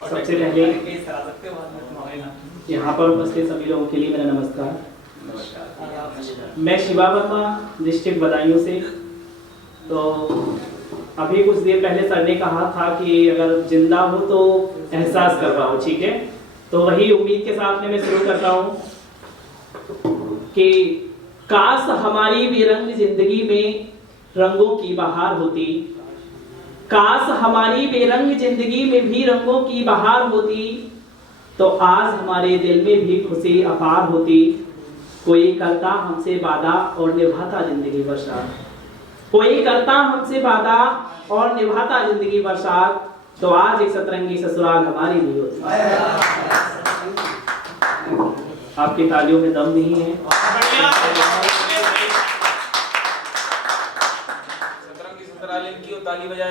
सबसे पहले यहाँ पर उपस्थित सभी लोगों के लिए मेरा नमस्कार। मैं शिवा वर्मा, डिस्ट्रिक्ट बदायूं से। तो अभी कुछ देर पहले सर ने कहा था कि अगर जिंदा हो तो एहसास कर पाओ, ठीक है। तो वही उम्मीद के साथ में मैं शुरू करता हूँ कि काश हमारी बेरंग जिंदगी में रंगों की बहार होती, काश हमारी बेरंग जिंदगी में भी रंगों की बहार होती, तो आज हमारे दिल में भी खुशी अपार होती। कोई करता हमसे वादा और निभाता जिंदगी बरसात, कोई करता हमसे वादा और निभाता जिंदगी बरसात, तो आज एक सतरंगी ससुराल हमारी भी होती। आपकी तालियों में दम नहीं है। सतरंगी ससुराल इनकी और ताली बजाए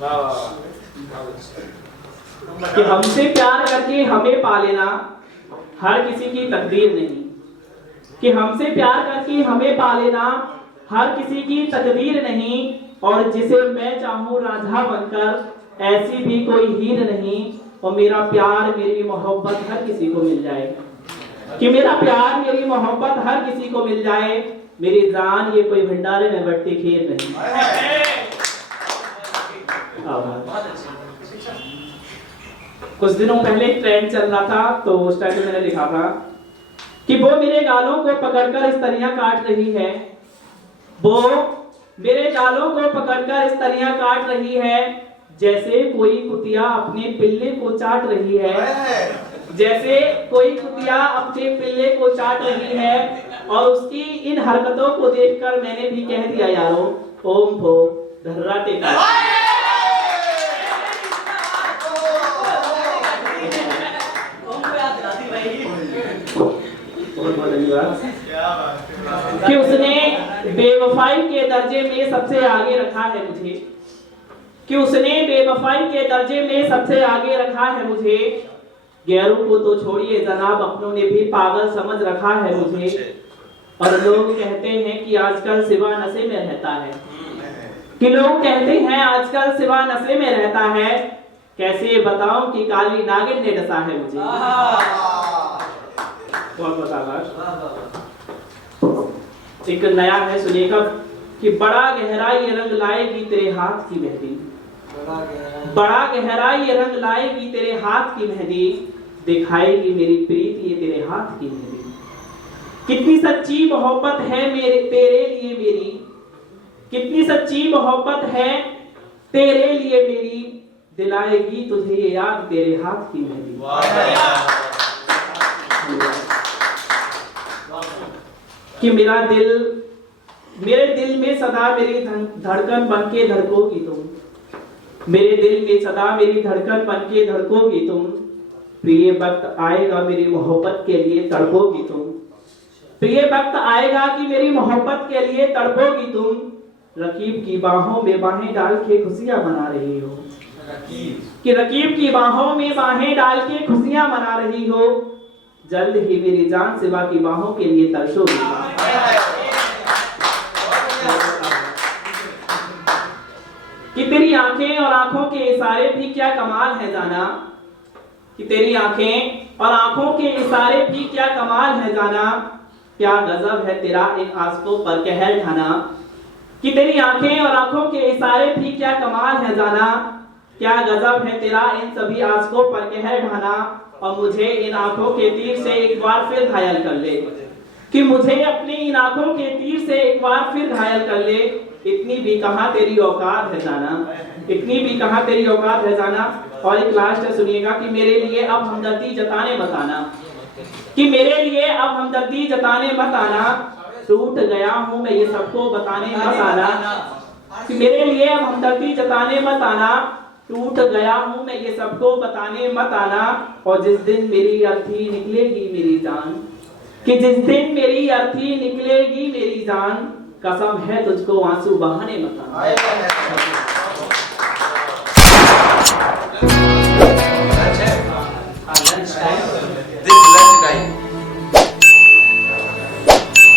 वाह वाह। कि हमसे प्यार करके हमें पा लेना हर किसी की तकदीर नहीं, कि हमसे प्यार करके हमें पा लेना हर किसी की तकदीर नहीं। और जिसे मैं चाहूं रांझा बनकर ऐसी भी कोई हीर नहीं। और मेरा प्यार मेरी मोहब्बत हर किसी को मिल जाए, कि मेरा प्यार मेरी मोहब्बत हर किसी को मिल जाए। मेरी जान ये कोई भंडारे में बढ़ती खीर नहीं। कुछ दिनों पहले एक ट्रेंड चल रहा था, तो उस टाइम मैंने लिखा था कि वो मेरे गालों को पकड़कर इस तरियां काट रही है, वो मेरे गालों को पकड़कर इस तरियां काट रही है, जैसे कोई कुतिया अपने पिल्ले को चाट रही है, जैसे कोई कुतिया अपने पिल्ले को चाट रही है। और उसकी इन हरकतों को देखकर मैंने भी कह दिया यारो, ओम भो धर्रा टेका। बहुत धन्यवाद कि उसने बेवफाई के दर्जे में सबसे आगे रखा है मुझे, कि उसने बेवफाई के दर्जे में सबसे आगे रखा है मुझे। गैरों को तो छोड़िए जनाब, अपनों ने भी पागल समझ रखा है मुझे। और लोग कहते हैं कि आजकल सिवा नशे में रहता है, कि लोग कहते हैं आजकल सिवा नशे में रहता है। कैसे बताऊं कि काली नागिन ने डसा है मुझे। बहुत एक नया है, सुनिएगा कि बड़ा गहरा ये रंग लाएगी तेरे हाथ की मेहंदी, बड़ा गहरा ये रंग लाएगी तेरे हाथ की मेहंदी, दिखाएगी मेरी प्रीत ये तेरे हाथ की मेहंदी। कितनी सच्ची मोहब्बत है मेरे तेरे लिए मेरी, कितनी सच्ची मोहब्बत है तेरे लिए मेरी, दिलाएगी तुझे ये याद तेरे हाथ की मेहंदी। कि मेरे दिल में सदा मेरी धड़कन बनके धड़कोगी तुम, मेरे दिल में सदा मेरी धड़कन बनके धड़कोगी तुम। प्रिय वक्त आएगा मेरी मोहब्बत के लिए तड़पोगी तुम, प्रिय वक्त आएगा कि मेरी मोहब्बत के लिए तड़पोगी तुम। रकीब की बाहों में बाहें डाल के खुशियां मना रही हो, कि रकीब की बाहों में बाहें डाल के खुशियां मना रही हो। जल्द ही मेरी जान सिवा की बाहों के लिए तरसोगी। कि तेरी आंखें और आंखों के इशारे भी क्या कमाल है जाना, कि तेरी आंखें और आंखों के इशारे भी क्या कमाल है जाना। क्या गजब है तेरा इन आंसुओं पर कहर ढाना, कि तेरी आंखें और आंखों के इशारे भी क्या कमाल है जाना। क्या गजब है तेरा इन सभी आंसुओं पर कहर ढाना। और मुझे इन आंखों के तीर से एक बार फिर घायल कर ले, कि मुझे अपनी इन आंखों के तीर से एक बार फिर घायल कर ले। इतनी भी कहां तेरी औकात है जाना, इतनी भी कहां तेरी औकात है जाना। और एक लास्ट है, सुनिएगा कि मेरे लिए अब हमदर्दी जताने मत आना, कि मेरे लिए अब हमदर्दी जताने मत आना। टूट गया हूं मैं ये सबको बताने मत आना, कि मेरे लिए अब हमदर्दी जताने मत आना। टूट गया हूं मैं ये सबको बताने मत आना। और जिस दिन मेरी अर्थी निकलेगी मेरी जान, कि जिस दिन मेरी अर्थी निकलेगी मेरी जान, कसम है तुझको आंसू बहाने मत आना।